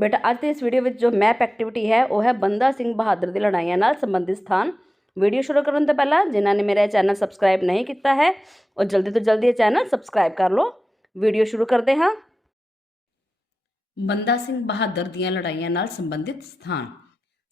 ਬੇਟਾ ਅੱਜ ਦੀ ਇਸ ਵੀਡੀਓ ਵਿੱਚ ਜੋ ਮੈਪ ਐਕਟੀਵਿਟੀ ਹੈ, ਉਹ ਹੈ ਬੰਦਾ ਸਿੰਘ ਬਹਾਦਰ ਦੀ ਲੜਾਈਆਂ ਨਾਲ ਸੰਬੰਧਿਤ ਸਥਾਨ। ਵੀਡੀਓ ਸ਼ੁਰੂ ਕਰਨ ਤੋਂ ਪਹਿਲਾਂ, ਜਿਨ੍ਹਾਂ ਨੇ ਮੇਰਾ ਚੈਨਲ ਸਬਸਕ੍ਰਾਈਬ ਨਹੀਂ ਕੀਤਾ ਹੈ, ਉਹ ਜਲਦੀ ਤੋਂ ਜਲਦੀ ਇਹ ਚੈਨਲ ਸਬਸਕ੍ਰਾਈਬ ਕਰ ਲਓ। ਵੀਡੀਓ ਸ਼ੁਰੂ ਕਰਦੇ ਹਾਂ। ਬੰਦਾ ਸਿੰਘ ਬਹਾਦਰ ਦੀਆਂ ਲੜਾਈਆਂ ਨਾਲ ਸੰਬੰਧਿਤ ਸਥਾਨ।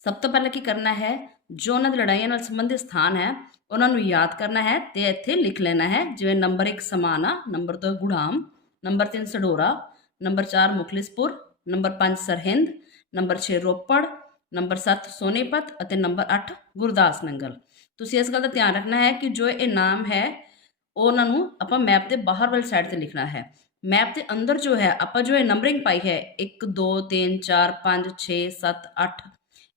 ਸਭ ਤੋਂ ਪਹਿਲਾਂ ਕੀ ਕਰਨਾ ਹੈ? ਜੋ ਉਹਨਾਂ ਦੀ ਲੜਾਈਆਂ ਨਾਲ ਸੰਬੰਧਿਤ ਸਥਾਨ ਹੈ, ਉਹਨਾਂ ਨੂੰ ਯਾਦ ਕਰਨਾ ਹੈ ਤੇ ਇੱਥੇ ਲਿਖ ਲੈਣਾ ਹੈ, ਜਿਵੇਂ number 1 Samana number 2 Ghuram, number 3 Sadhora, number 4 Mukhlispur number 5 Sirhind number 6 Ropar, number 7 Sonipat ਅਤੇ ਨੰਬਰ 8 ਗੁਰਦਾਸ ਨੰਗਲ। ਤੁਸੀਂ ਇਸ ਗੱਲ ਦਾ ਧਿਆਨ ਰੱਖਣਾ ਹੈ ਕਿ ਜੋ ਇਹ ਨਾਮ ਹੈ, ਉਹਨਾਂ ਨੂੰ ਆਪਾਂ ਮੈਪ ਦੇ ਬਾਹਰ ਵਾਲੀ ਸਾਈਡ ਤੇ ਲਿਖਣਾ ਹੈ। ਮੈਪ ਦੇ ਅੰਦਰ ਜੋ ਹੈ, ਆਪਾਂ ਜੋ ਇਹ ਨੰਬਰਿੰਗ ਪਾਈ ਹੈ 1 2 3 4 5 6 7 8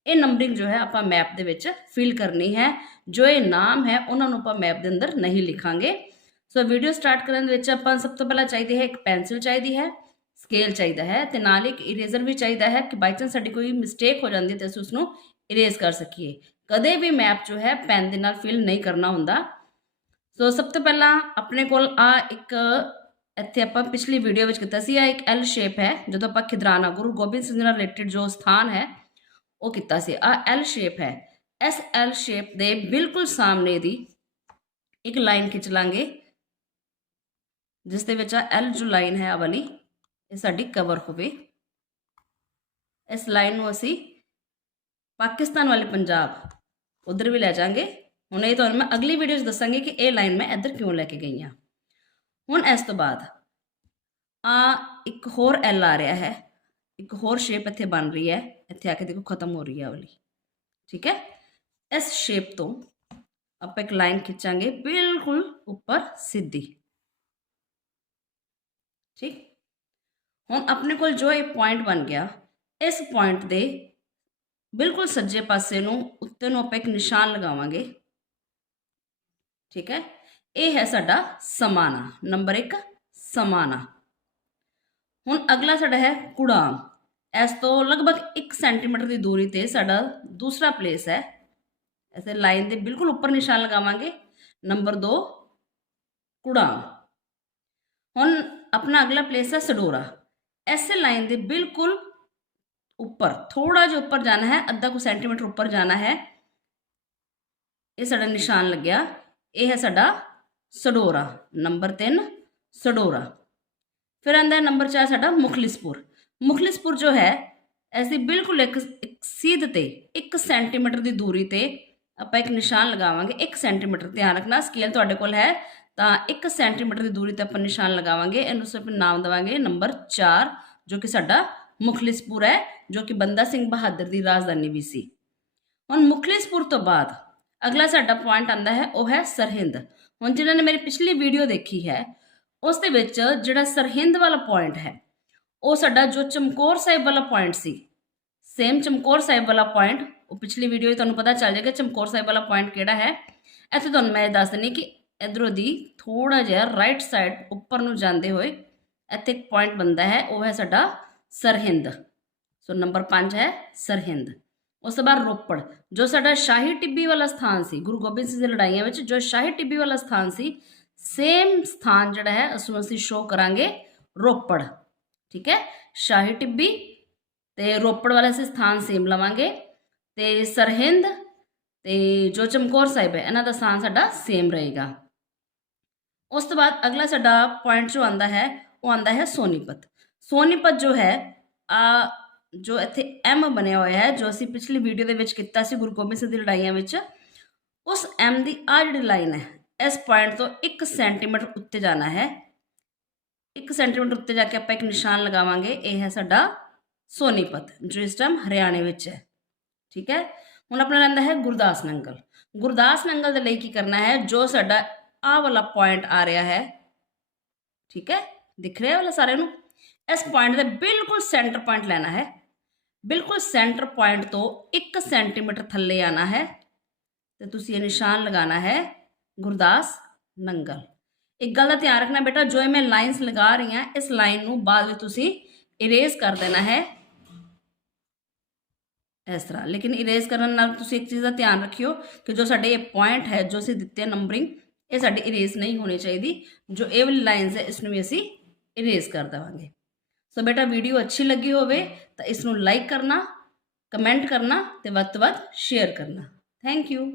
ਇਹ ਨੰਬਰਿੰਗ ਜੋ ਹੈ ਆਪਾਂ ਮੈਪ ਦੇ ਵਿੱਚ ਫਿਲ ਕਰਨੀ ਹੈ। ਜੋ ਇਹ ਨਾਮ ਹੈ, ਉਹਨਾਂ ਨੂੰ ਆਪਾਂ ਮੈਪ ਦੇ ਅੰਦਰ ਨਹੀਂ ਲਿਖਾਂਗੇ। ਸੋ ਵੀਡੀਓ ਸਟਾਰਟ ਕਰਨ ਦੇ ਵਿੱਚ ਆਪਾਂ ਸਭ ਤੋਂ ਪਹਿਲਾਂ ਚਾਹੀਦੀ ਹੈ ਇੱਕ ਪੈਨਸਿਲ ਚਾਹੀਦੀ ਹੈ। ਸਕੇਲ ਚਾਹੀਦਾ ਹੈ ਤੇ ਨਾਲ ਇੱਕ ਇਰੇਜ਼ਰ ਵੀ ਚਾਹੀਦਾ ਹੈ ਕਿ ਬਾਈ ਚਾਂਸ ਸਾਡੀ ਕੋਈ ਮਿਸਟੇਕ ਹੋ ਜਾਂਦੀ ਹੈ ਤੇ ਅਸੀਂ ਉਸ ਨੂੰ ਇਰੇਜ਼ ਕਰ ਸਕੀਏ। ਕਦੇ ਵੀ ਮੈਪ ਜੋ ਹੈ ਪੈਨ ਦੇ ਨਾਲ ਫਿਲ ਨਹੀਂ ਕਰਨਾ ਹੁੰਦਾ। ਸੋ ਸਭ ਤੋਂ ਪਹਿਲਾਂ ਆਪਣੇ ਕੋਲ ਆ ਇੱਕ, ਇੱਥੇ ਆਪਾਂ ਪਿਛਲੀ ਵੀਡੀਓ ਵਿੱਚ ਕੀਤਾ ਸੀ, ਆ ਇੱਕ ਐਲ ਸ਼ੇਪ ਹੈ, ਜਦੋਂ ਆਪਾਂ ਖਿਦਰਾਣਾ, ਗੁਰੂ ਗੋਬਿੰਦ ਸਿੰਘ ਨਾਲ ਰਿਲੇਟਡ ਜੋ ਸਥਾਨ ਹੈ, ਉਹ ਕੀਤਾ ਸੀ। ਆ ਐਲ ਸ਼ੇਪ ਹੈ। ਇਸ ਐਲ ਸ਼ੇਪ ਦੇ ਬਿਲਕੁਲ ਸਾਹਮਣੇ ਦੀ ਇੱਕ ਲਾਈਨ ਖਿੱਚ ਲਾਂਗੇ, ਜਿਸ ਦੇ ਵਿੱਚ ਆ ਐਲ ਜੋ ਲਾਈਨ ਹੈ ਆ ਵਾਲੀ ਇਹ ਸਾਡੀ ਕਵਰ ਹੋਵੇ। ਇਸ ਲਾਈਨ ਨੂੰ ਅਸੀਂ ਪਾਕਿਸਤਾਨ ਵਾਲੇ ਪੰਜਾਬ ਉਧਰ ਵੀ ਲੈ ਜਾਾਂਗੇ ਹੁਣ ਇਹ ਤੁਹਾਨੂੰ ਮੈਂ ਅਗਲੀ ਵੀਡੀਓ 'ਚ ਦੱਸਾਂਗੀ ਕਿ ਇਹ ਲਾਈਨ ਮੈਂ ਇੱਧਰ ਕਿਉਂ ਲੈ ਕੇ ਗਈ ਹਾਂ। ਹੁਣ ਇਸ ਤੋਂ ਬਾਅਦ ਆ ਇੱਕ ਹੋਰ ਐਲ ਆ ਰਿਹਾ ਹੈ। ਇੱਕ ਹੋਰ ਸ਼ੇਪ ਇੱਥੇ ਬਣ ਰਹੀ ਹੈ। ਇੱਥੇ ਆ ਕੇ ਦੇਖੋ ਖਤਮ ਹੋ ਰਹੀ ਹੈ ਵਾਲੀ। ਠੀਕ ਹੈ? ਇਸ ਸ਼ੇਪ ਤੋਂ ਆਪਾਂ ਇੱਕ ਲਾਈਨ ਖਿੱਚਾਂਗੇ ਬਿਲਕੁਲ ਉੱਪਰ ਸਿੱਧੀ। ਠੀਕ? ਹੁਣ ਆਪਣੇ ਕੋਲ ਜੋ ਇਹ ਪੁਆਇੰਟ ਬਣ ਗਿਆ ਇਸ ਪੁਆਇੰਟ ਦੇ ਬਿਲਕੁਲ ਸੱਜੇ ਪਾਸੇ ਨੂੰ ਉੱਤੇ ਨੂੰ ਆਪਾਂ ਇੱਕ ਨਿਸ਼ਾਨ ਲਗਾਵਾਂਗੇ ਠੀਕ ਹੈ ਇਹ ਹੈ ਸਾਡਾ ਸਮਾਨਾ ਨੰਬਰ 1 ਸਮਾਨਾ ਹੁਣ ਅਗਲਾ ਸਾਡਾ ਹੈ ਕੁੜਾਮ ਇਸ ਤੋਂ ਲਗਭਗ 1 ਸੈਂਟੀਮੀਟਰ ਦੀ ਦੂਰੀ ਤੇ ਸਾਡਾ ਦੂਸਰਾ ਪਲੇਸ ਹੈ ਐਸੇ ਲਾਈਨ ਦੇ ਬਿਲਕੁਲ ਉੱਪਰ ਨਿਸ਼ਾਨ ਲਗਾਵਾਂਗੇ ਨੰਬਰ 2 ਕੁੜਾਮ ਹੁਣ ਆਪਣਾ ਅਗਲਾ ਪਲੇਸ ਹੈ ਸਡੋਰਾ ਐਸੇ ਲਾਈਨ ਦੇ ਬਿਲਕੁਲ ਉੱਪਰ ਥੋੜਾ ਜਿਹਾ ਉੱਪਰ ਜਾਣਾ ਹੈ, ਅੱਧਾ ਕੁ ਸੈਂਟੀਮੀਟਰ ਉੱਪਰ ਜਾਣਾ ਹੈ। ਇਹ ਸਾਡਾ ਨਿਸ਼ਾਨ ਲੱਗਿਆ। ਇਹ ਹੈ ਸਾਡਾ ਸਡੋਰਾ, ਨੰਬਰ 3 ਸਡੋਰਾ। ਫਿਰ ਆਂਦਾ ਨੰਬਰ 4 ਸਾਡਾ ਮੁਖਲਿਸਪੁਰ। ਮੁਖਲਿਸਪੁਰ ਜੋ ਹੈ ਐਸੀ ਬਿਲਕੁਲ ਇੱਕ ਇੱਕ ਸੀਧ ਤੇ 1 ਸੈਂਟੀਮੀਟਰ ਦੀ ਦੂਰੀ ਤੇ ਆਪਾਂ ਇੱਕ ਨਿਸ਼ਾਨ ਲਗਾਵਾਂਗੇ 1 ਸੈਂਟੀਮੀਟਰ, ਧਿਆਨ ਰੱਖਣਾ ਸਕੇਲ ਤੁਹਾਡੇ ਕੋਲ ਹੈ ਤਾਂ 1 ਸੈਂਟੀਮੀਟਰ ਦੀ ਦੂਰੀ ਤੇ ਆਪਾਂ ਨਿਸ਼ਾਨ ਲਗਾਵਾਂਗੇ, ਇਹਨੂੰ ਸਿਰਫ ਨਾਮ ਦਵਾਂਗੇ ਨੰਬਰ 4 ਜੋ ਕਿ ਸਾਡਾ ਮੁਖਲਿਸਪੁਰ ਹੈ, ਜੋ ਕਿ ਬੰਦਾ ਸਿੰਘ ਬਹਾਦਰ ਦੀ ਰਾਜਧਾਨੀ ਵੀ ਸੀ। ਹੁਣ ਮੁਖਲਿਸਪੁਰ ਤੋਂ ਬਾਅਦ ਅਗਲਾ ਸਾਡਾ ਪੁਆਇੰਟ ਆਂਦਾ ਹੈ, ਉਹ ਹੈ ਸਰਹਿੰਦ। ਹੁਣ ਜਿਨ੍ਹਾਂ ਨੇ ਮੇਰੀ ਪਿਛਲੀ ਵੀਡੀਓ ਦੇਖੀ ਹੈ, ਉਸ ਦੇ ਵਿੱਚ ਜਿਹੜਾ ਸਰਹਿੰਦ ਵਾਲਾ ਪੁਆਇੰਟ ਹੈ, ਉਹ ਸਾਡਾ ਜੋ ਚਮਕੌਰ ਸਾਹਿਬ ਵਾਲਾ ਪੁਆਇੰਟ ਸੀ ਸੇਮ ਚਮਕੌਰ ਸਾਹਿਬ ਵਾਲਾ ਪੁਆਇੰਟ ਉਹ ਪਿਛਲੀ ਵੀਡੀਓ 'ਚ ਤੁਹਾਨੂੰ ਪਤਾ ਚੱਲ ਜਾਏਗਾ ਚਮਕੌਰ ਸਾਹਿਬ ਵਾਲਾ ਪੁਆਇੰਟ ਕਿਹੜਾ ਹੈ। ਇੱਥੇ ਤੁਹਾਨੂੰ ਮੈਂ ਦੱਸ ਦਿੰਨੀ ਕਿ ਇਧਰੋਂ ਦੀ ਥੋੜਾ ਜਿਹਾ ਰਾਈਟ ਸਾਈਡ ਉੱਪਰ ਨੂੰ ਜਾਂਦੇ ਹੋਏ ਇੱਥੇ ਇੱਕ ਪੁਆਇੰਟ ਬਣਦਾ ਹੈ, ਉਹ ਹੈ ਸਾਡਾ ਸਰਹਿੰਦ। ਸੋ ਨੰਬਰ 5 ਹੈ ਸਰਹਿੰਦ। ਉਸ ਤੋਂ ਬਾਅਦ ਰੋਪੜ, ਜੋ ਸਾਡਾ ਸ਼ਾਹੀ ਟਿੱਬੀ ਵਾਲਾ ਸਥਾਨ ਸੀ, ਗੁਰੂ ਗੋਬਿੰਦ ਸਿੰਘ ਦੀ ਲੜਾਈਆਂ ਵਿੱਚ ਜੋ ਸ਼ਾਹੀ ਟਿੱਬੀ ਵਾਲਾ ਸਥਾਨ ਸੀ ਸੇਮ ਸਥਾਨ ਜਿਹੜਾ ਹੈ, ਉਸ ਨੂੰ ਅਸੀਂ ਸ਼ੋ ਕਰਾਂਗੇ ਰੋਪੜ। ਠੀਕ ਹੈ? ਸ਼ਾਹੀ ਟਿੱਬੀ ਤੇ ਰੋਪੜ ਵਾਲਾ ਅਸੀਂ ਸਥਾਨ ਸੇਮ ਲਵਾਂਗੇ ਤੇ ਸਰਹਿੰਦ ਤੇ ਜੋ ਚਮਕੌਰ ਸਾਹਿਬ ਹੈ, ਇਹਨਾਂ ਦਾ ਸਥਾਨ ਸਾਡਾ ਸੇਮ ਰਹੇਗਾ। ਉਸ ਤੋਂ ਬਾਅਦ ਅਗਲਾ ਸਾਡਾ ਪੁਆਇੰਟ ਜੋ ਆਂਦਾ ਹੈ ਉਹ ਆਂਦਾ ਹੈ ਸੋਨੀਪਤ ਸੋਨੀਪਤ ਜੋ ਹੈ ਆ ਜੋ ਇੱਥੇ ਐਮ ਬਣਿਆ ਹੋਇਆ ਹੈ ਜੋ ਅਸੀਂ ਪਿਛਲੀ ਵੀਡੀਓ ਦੇ ਵਿੱਚ ਕੀਤਾ ਸੀ ਗੁਰੂ ਗੋਬਿੰਦ ਸਿੰਘ ਦੀ ਲੜਾਈਆਂ ਵਿੱਚ ਉਸ ਐਮ ਦੀ ਆ ਜਿਹੜੀ ਲਾਈਨ ਹੈ ਇਸ ਪੁਆਇੰਟ ਤੋਂ 1 ਸੈਂਟੀਮੀਟਰ ਉੱਤੇ ਜਾਣਾ ਹੈ 1 ਸੈਂਟੀਮੀਟਰ ਉੱਤੇ ਜਾ ਕੇ ਆਪਾਂ ਇੱਕ ਨਿਸ਼ਾਨ ਲਗਾਵਾਂਗੇ ਇਹ ਹੈ ਸਾਡਾ ਸੋਨੀਪਤ ਜੋ ਇਸ ਟਾਈਮ ਹਰਿਆਣੇ ਵਿੱਚ ਹੈ ਠੀਕ ਹੈ ਹੁਣ ਆਪਣਾ ਰਹਿੰਦਾ ਹੈ ਗੁਰਦਾਸ ਨੰਗਲ ਗੁਰਦਾਸ ਨੰਗਲ ਦੇ ਲਈ ਕੀ ਕਰਨਾ ਹੈ ਜੋ ਸਾਡਾ ਆਹ ਵਾਲਾ ਪੁਆਇੰਟ ਆ ਰਿਹਾ ਹੈ। ਠੀਕ ਹੈ? ਦਿਖ ਰਿਹਾ ਵਾਲਾ ਸਾਰਿਆਂ ਨੂੰ? ਇਸ ਪੁਆਇੰਟ ਦੇ ਬਿਲਕੁਲ ਸੈਂਟਰ ਪੁਆਇੰਟ ਲੈਣਾ ਹੈ। ਬਿਲਕੁਲ ਸੈਂਟਰ ਪੁਆਇੰਟ ਤੋਂ 1 ਸੈਂਟੀਮੀਟਰ ਥੱਲੇ ਆਣਾ ਹੈ। ਤੇ ਤੁਸੀਂ ਇਹ ਨਿਸ਼ਾਨ ਲਗਾਉਣਾ ਹੈ ਗੁਰਦਾਸ ਨੰਗਲ। ਇੱਕ ਗੱਲ ਦਾ ਧਿਆਨ ਰੱਖਣਾ ਬੇਟਾ, ਜੋ ਮੈਂ ਲਾਈਨਸ ਲਗਾ ਰਹੀ ਹਾਂ, ਇਸ ਲਾਈਨ ਨੂੰ ਬਾਅਦ ਵਿੱਚ ਤੁਸੀਂ ਇਰੇਜ਼ ਕਰ ਦੇਣਾ ਹੈ। ਇਸ ਤਰ੍ਹਾਂ। ਲੇਕਿਨ ਇਰੇਜ਼ ਕਰਨ ਨਾਲ ਤੁਸੀਂ ਇੱਕ ਚੀਜ਼ ਦਾ ਧਿਆਨ ਰੱਖਿਓ ਕਿ ਜੋ ਸਾਡੇ ਇਹ ਪੁਆਇੰਟ ਹੈ, ਜੋ ਅਸੀਂ ਦਿੱਤੇ ਨੰਬਰਿੰਗ ਇਹ ਸਾਡੀ ਇਰੇਜ਼ ਨਹੀਂ ਹੋਣੀ ਚਾਹੀਦੀ। ਜੋ ਇਹ ਵਾਲੀ ਲਾਈਨਸ ਹੈ, ਇਸ ਨੂੰ ਵੀ ਅਸੀਂ ਇਰੇਜ਼ ਕਰ ਦੇਵਾਂਗੇ। ਸੋ ਬੇਟਾ ਵੀਡੀਓ ਅੱਛੀ ਲੱਗੀ ਹੋਵੇ ਤਾਂ ਇਸ ਨੂੰ ਲਾਈਕ ਕਰਨਾ ਕਮੈਂਟ ਕਰਨਾ ਤੇ ਵੱਧ ਤੋਂ ਵੱਧ ਸ਼ੇਅਰ ਕਰਨਾ। Thank you